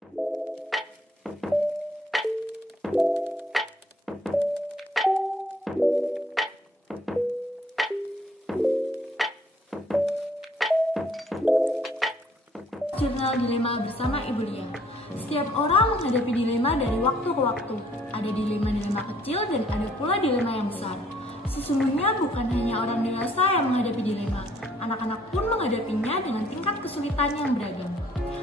Jurnal Dilema bersama Ibu Lia. Setiap orang menghadapi dilema dari waktu ke waktu. Ada dilema-dilema kecil dan ada pula dilema yang besar. Sesungguhnya bukan hanya orang dewasa yang menghadapi dilema. Anak-anak pun menghadapinya dengan tingkat kesulitan yang beragam.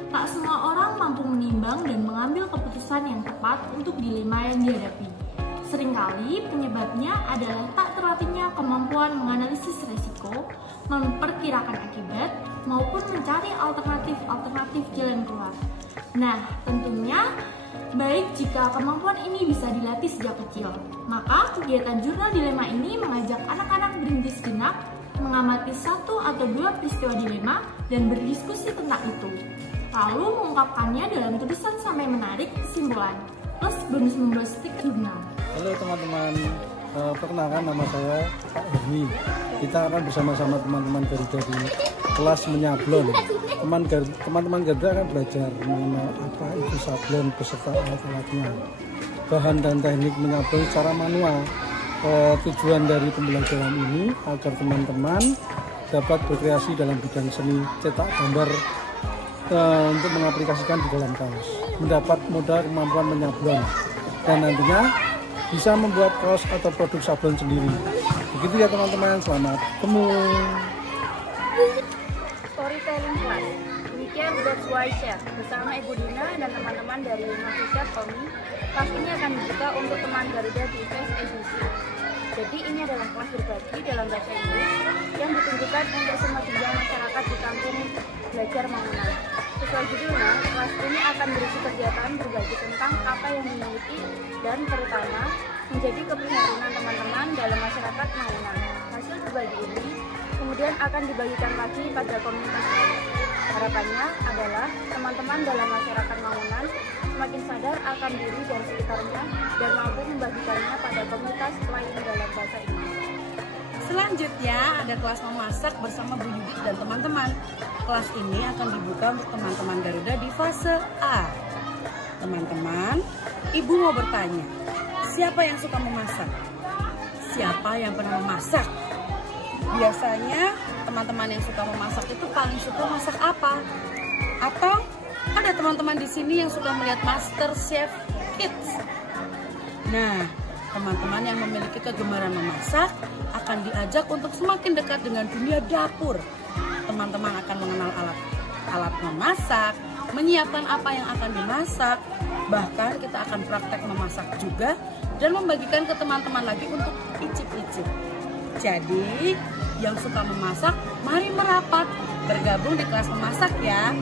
Tak semua orang mampu menimbang dan mengambil keputusan yang tepat untuk dilema yang dihadapi. Seringkali penyebabnya adalah tak terlatihnya kemampuan menganalisis resiko, memperkirakan akibat, maupun mencari alternatif jalan keluar. Nah, tentunya baik jika kemampuan ini bisa dilatih sejak kecil. Maka kegiatan Jurnal Dilema ini mengajak anak-anak berhenti sejenak, mengamati satu atau dua peristiwa dilema, dan berdiskusi tentang itu. Lalu mengungkapkannya dalam tulisan sampai menarik kesimpulan, plus bonus membuat stick jurnal. Halo teman-teman, perkenalkan nama saya Pak Hermi. Kita akan bersama-sama teman-teman Garuda di kelas menyablon. Teman-teman Garuda akan belajar mengenai apa itu sablon beserta alat-alatnya, bahan dan teknik menyablon secara manual. Tujuan dari pembelajaran ini agar teman-teman dapat berkreasi dalam bidang seni cetak gambar untuk mengaplikasikan di dalam kaos, mendapat modal kemampuan menyablon, dan nantinya bisa membuat kaos atau produk sablon sendiri. Begitu ya teman-teman, selamat ketemu. Storytelling class. Demikian That's Why Share bersama Ibu Dina dan teman-teman dari mahasiswa Tommy. Kelas ini akan dibuka untuk teman Garuda di Face Edisi. Jadi ini adalah kelas berbagi dalam bahasa Inggris yang ditunjukkan untuk semua jenjang masyarakat di kampung belajar Mangunan. Sesuai judulnya, kelas ini akan berisi kegiatan berbagi tentang apa yang dimiliki dan terutama menjadi keprihatinan teman-teman dalam masyarakat Mangunan. Hasil berbagi ini kemudian akan dibagikan lagi pada komunitas lain. Harapannya adalah teman-teman dalam masyarakat Mangunan semakin sadar akan diri dan sekitarnya dan mampu membagikannya pada komunitas lain dalam bahasa Inggris. Selanjutnya ada kelas memasak bersama Bu Yudi dan teman-teman. Kelas ini akan dibuka untuk teman-teman Garuda di fase A. Teman-teman, Ibu mau bertanya, siapa yang suka memasak? Siapa yang pernah memasak? Biasanya teman-teman yang suka memasak itu paling suka masak apa? Atau ada teman-teman di sini yang suka melihat Master Chef Kids? Nah, teman-teman yang memiliki kegemaran memasak akan diajak untuk semakin dekat dengan dunia dapur. Teman-teman akan mengenal alat memasak, menyiapkan apa yang akan dimasak, bahkan kita akan praktek memasak juga dan membagikan ke teman-teman lagi untuk icip-icip. Jadi, yang suka memasak, mari merapat, bergabung di kelas memasak ya.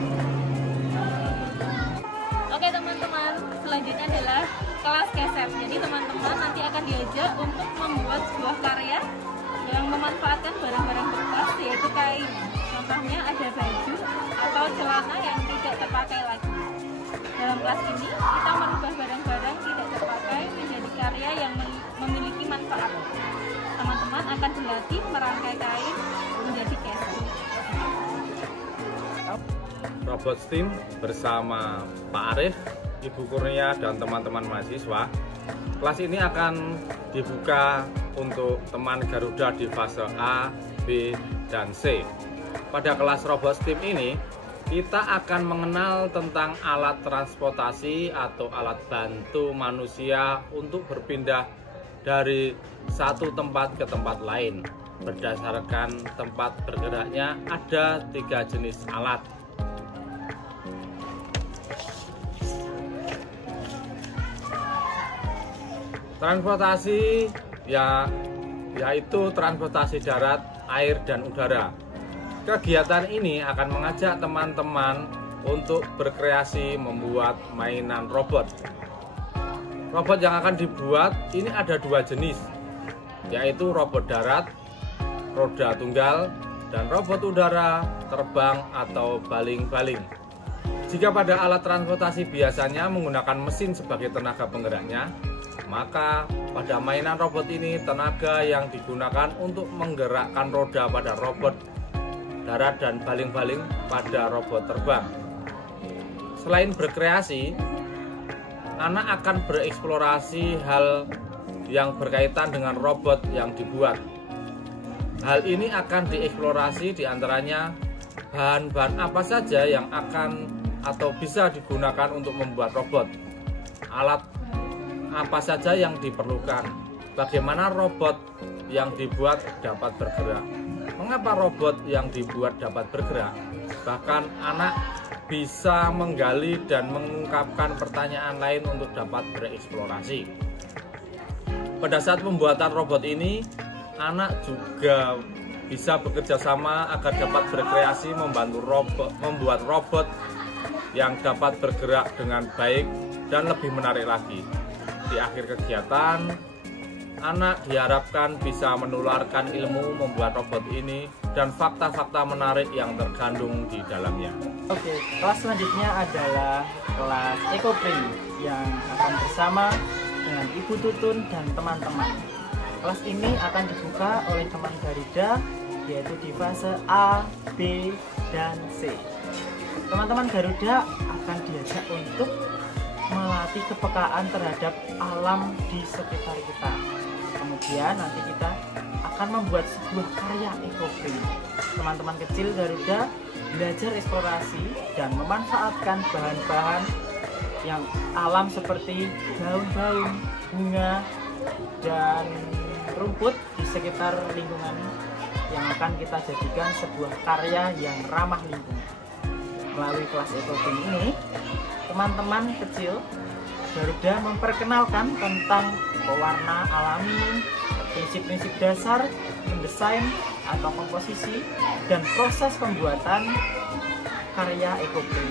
Oke teman-teman, selanjutnya adalah kelas keset. Jadi teman-teman nanti akan diajak untuk membuat sebuah karya yang memanfaatkan barang-barang bekas, yaitu kain. Contohnya ada baju atau celana yang tidak terpakai lagi. Dalam kelas ini kita merubah barang-barang tidak terpakai menjadi karya yang memiliki manfaat. Teman-teman akan dilatih merangkai kain menjadi keset. Robot STEAM bersama Pak Arif, Ibu Kurnia, dan teman-teman mahasiswa. Kelas ini akan dibuka untuk teman Garuda di fase A, B, dan C. Pada kelas robot STEAM ini, kita akan mengenal tentang alat transportasi atau alat bantu manusia untuk berpindah dari satu tempat ke tempat lain. Berdasarkan tempat bergeraknya, ada 3 jenis alat. Transportasi yaitu transportasi darat, air, dan udara. Kegiatan ini akan mengajak teman-teman untuk berkreasi membuat mainan robot. Robot yang akan dibuat ini ada 2 jenis, yaitu robot darat, roda tunggal, dan robot udara, terbang atau baling-baling. Jika pada alat transportasi biasanya menggunakan mesin sebagai tenaga penggeraknya, maka pada mainan robot ini tenaga yang digunakan untuk menggerakkan roda pada robot darat dan baling-baling pada robot terbang. Selain berkreasi, anak akan bereksplorasi hal yang berkaitan dengan robot yang dibuat. Hal ini akan dieksplorasi diantaranya bahan-bahan apa saja yang akan atau bisa digunakan untuk membuat robot, alat apa saja yang diperlukan, bagaimana robot yang dibuat dapat bergerak, mengapa robot yang dibuat dapat bergerak. Bahkan anak bisa menggali dan mengungkapkan pertanyaan lain untuk dapat bereksplorasi. Pada saat pembuatan robot ini, anak juga bisa bekerja sama agar dapat berkreasi membuat robot yang dapat bergerak dengan baik dan lebih menarik lagi. Di akhir kegiatan, anak diharapkan bisa menularkan ilmu membuat robot ini dan fakta-fakta menarik yang terkandung di dalamnya. Oke, kelas selanjutnya adalah kelas Ekopri yang akan bersama dengan Ibu Tutun dan teman-teman. Kelas ini akan dibuka oleh teman Garuda, yaitu di fase A, B, dan C. Teman-teman Garuda akan diajak untuk melatih kepekaan terhadap alam di sekitar kita. Kemudian nanti kita akan membuat sebuah karya ekopri. Teman-teman kecil Garuda belajar eksplorasi dan memanfaatkan bahan-bahan yang alam seperti daun-daun, bunga, dan rumput di sekitar lingkungan yang akan kita jadikan sebuah karya yang ramah lingkungan. Melalui kelas ekopri ini, teman-teman kecil Garuda memperkenalkan tentang pewarna alami, prinsip-prinsip dasar mendesain atau komposisi, dan proses pembuatan karya ekopri.